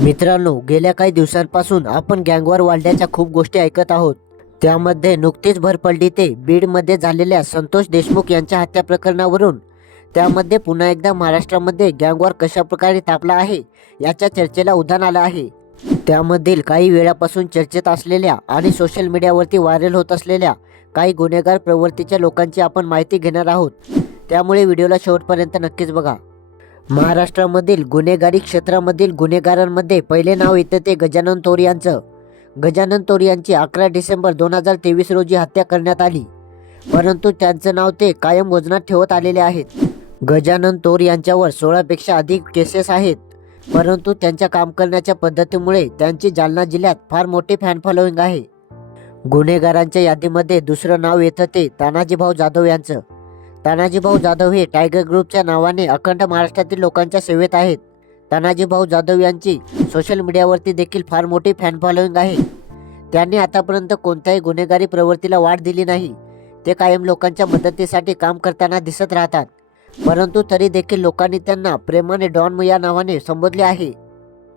मित्रांनो गेल्या काही दिवसांपासून आपण गँगवर वाढल्याच्या खूप गोष्टी ऐकत आहोत. त्यामध्ये नुकतीच भर पडली ते बीडमध्ये झालेल्या संतोष देशमुख यांच्या हत्या प्रकरणावरून. त्यामध्ये पुन्हा एकदा महाराष्ट्रामध्ये गँगवर कशाप्रकारे तापला आहे याच्या चर्चेला उधाण आलं आहे. त्यामधील काही वेळापासून चर्चेत असलेल्या आणि सोशल मीडियावरती व्हायरल होत असलेल्या काही गुन्हेगार प्रवृत्तीच्या लोकांची आपण माहिती घेणार आहोत. त्यामुळे व्हिडिओला शेवटपर्यंत नक्कीच बघा. महाराष्ट्रामधील गुन्हेगारी क्षेत्रामधील गुन्हेगारांमध्ये पहिले नाव येतं ते गजानन तोर यांचं. गजानन तोर यांची अकरा डिसेंबर दोन हजार तेवीस रोजी हत्या करण्यात आली. परंतु त्यांचं नाव ते कायम वजनात ठेवत आलेले आहेत. गजानन तोर यांच्यावर सोळापेक्षा अधिक केसेस आहेत. परंतु त्यांच्या काम करण्याच्या पद्धतीमुळे त्यांची जालना जिल्ह्यात फार मोठी फॅन फॉलोईंग आहे. गुन्हेगारांच्या यादीमध्ये दुसरं नाव येतं ते तानाजीभाऊ जाधव यांचं. तानाजीभाऊ जाधव हे टायगर ग्रुपच्या नावाने अखंड महाराष्ट्रातील लोकांच्या सेवेत आहेत. तानाजीभाऊ जाधव यांची सोशल मीडियावरती देखील फार मोठी फॅन फॉलोईंग आहे. त्यांनी आतापर्यंत कोणत्याही गुन्हेगारी प्रवृत्तीला वाढ दिली नाही. ते कायम लोकांच्या मदतीसाठी काम करताना दिसत राहतात. परंतु तरी देखील लोकांनी त्यांना प्रेमाने डॉन या नावाने संबोधले आहे.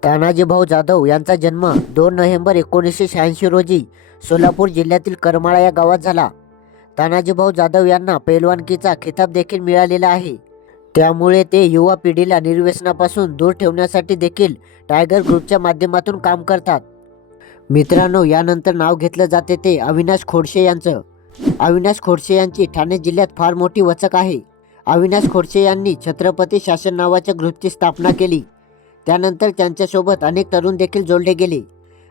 तानाजीभाऊ जाधव यांचा जन्म दोन नोव्हेंबर एकोणीसशे शहाऐंशी रोजी सोलापूर जिल्ह्यातील करमाळा या गावात झाला. तानाजीभाऊ जाधव यांना पैलवानकीचा खिताब देखील मिळालेला आहे. त्यामुळे ते युवा पिढीला निर्व्यसनापासून दूर ठेवण्यासाठी देखील टायगर ग्रुपच्या माध्यमातून काम करतात. मित्रांनो यानंतर नाव घेतलं जाते ते अविनाश खोडशे यांचं. अविनाश खोडशे यांची ठाणे जिल्ह्यात फार मोठी वचक आहे. अविनाश खोडशे यांनी छत्रपती शासन नावाच्या ग्रुपची स्थापना केली. त्यानंतर त्यांच्यासोबत अनेक तरुण देखील जोडले गेले.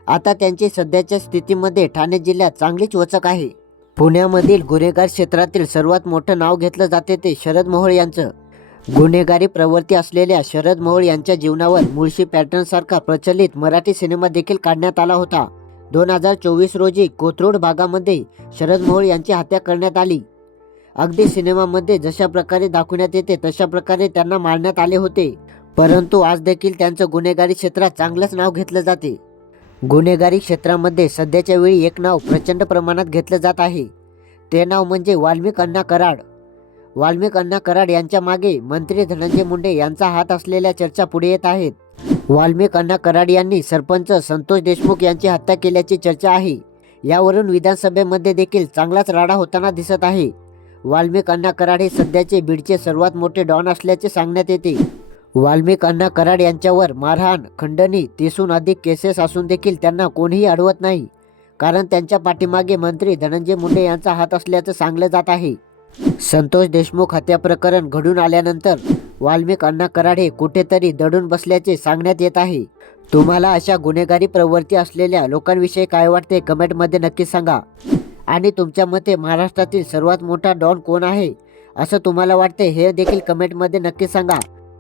आता त्यांची सध्याच्या स्थितीमध्ये ठाणे जिल्ह्यात चांगलीच वचक आहे. पुण्यामधील गुन्हेगार क्षेत्रातील सर्वात मोठं नाव घेतलं जाते ते शरद मोहोळ यांचं. गुन्हेगारी प्रवृत्ती असलेल्या शरद मोहोळ यांच्या जीवनावर मुळशी पॅटर्नसारखा प्रचलित मराठी सिनेमा देखील काढण्यात आला होता. दोन हजार चोवीस रोजी कोथरूड भागामध्ये शरद मोहोळ यांची हत्या करण्यात आली. अगदी सिनेमामध्ये जशा प्रकारे दाखवण्यात येते तशा प्रकारे त्यांना मारण्यात आले होते. परंतु आज देखील त्यांचं गुन्हेगारी क्षेत्रात चांगलंच नाव घेतलं जाते. गुन्हेगारी क्षेत्रामध्ये सध्याच्या वेळी एक नाव प्रचंड प्रमाणात घेतलं जात आहे. ते नाव म्हणजे वाल्मिक अण्णा कराड. वाल्मिक अण्णा कराड यांच्या मागे मंत्री धनंजय मुंडे यांचा हात असलेल्या चर्चा पुढे येत आहेत. वाल्मिक अण्णा कराड यांनी सरपंच संतोष देशमुख यांची हत्या केल्याची चर्चा आहे. यावरून विधानसभेमध्ये देखील चांगलाच राडा होताना दिसत आहे. वाल्मिक अण्णा कराड हे सध्याचे बीडचे सर्वात मोठे डॉन असल्याचे सांगण्यात येते. वाल्मिक अण्णा कराड यांच्यावर मारहाण खंडणी तीसहून अधिक केसेस असून देखील त्यांना कोणीही अडवत नाही. कारण त्यांच्या पाठीमागे मंत्री धनंजय मुंडे यांचा हात असल्याचं सांगलं जात आहे. संतोष देशमुख हत्या प्रकरण घडून आल्यानंतर वाल्मिक अण्णा कराड हे कुठेतरी दडून बसल्याचे सांगण्यात येत आहे. तुम्हाला अशा गुन्हेगारी प्रवृत्ती असलेल्या लोकांविषयी काय वाटते कमेंटमध्ये नक्की सांगा. आणि तुमच्या मते महाराष्ट्रातील सर्वात मोठा डॉन कोण आहे? असं तुम्हाला वाटते हे देखील कमेंटमध्ये नक्की सांगा.